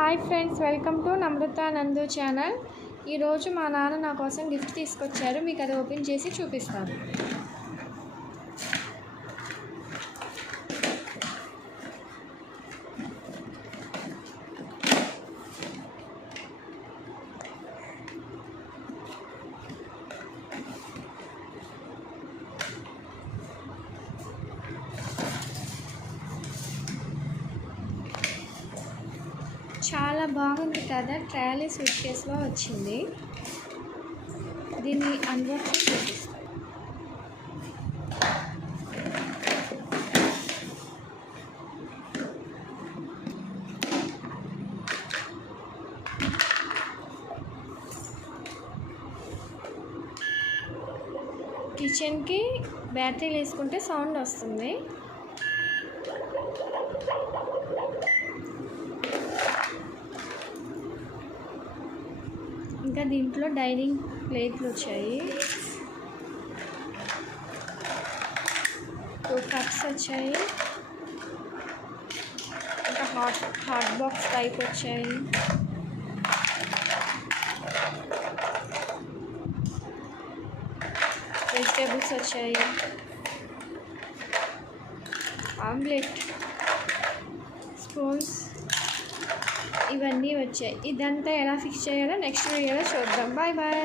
Hi friends, welcome to నమ్రత నందు ఛానల్. ఈరోజు మా నాన్న నా కోసం గిఫ్ట్ తీసుకొచ్చారు. మీకు అది ఓపెన్ చేసి చూపిస్తాను. చాలా బాగుంది కదా. ట్రాలీ సూట్ కేసులో వచ్చింది. దీన్ని అన్బాక్స్ చేపిస్తాను. కిచెన్కి బ్యాటరీలు వేసుకుంటే సౌండ్ వస్తుంది. ఇంకా దీంట్లో డైనింగ్ ప్లేట్లు వచ్చాయి, 2 కప్స్ వచ్చాయి, ఇంకా హాట్ బాక్స్ టైప్ వచ్చాయి, వెజిటేబుల్స్ వచ్చాయి, ఆమ్లెట్, స్పూన్స్ ఇవన్నీ వచ్చాయి. ఇదంతా ఎలా ఫిక్స్ చేయాలో నెక్స్ట్ వీడియోలో చూద్దాం. Bye bye.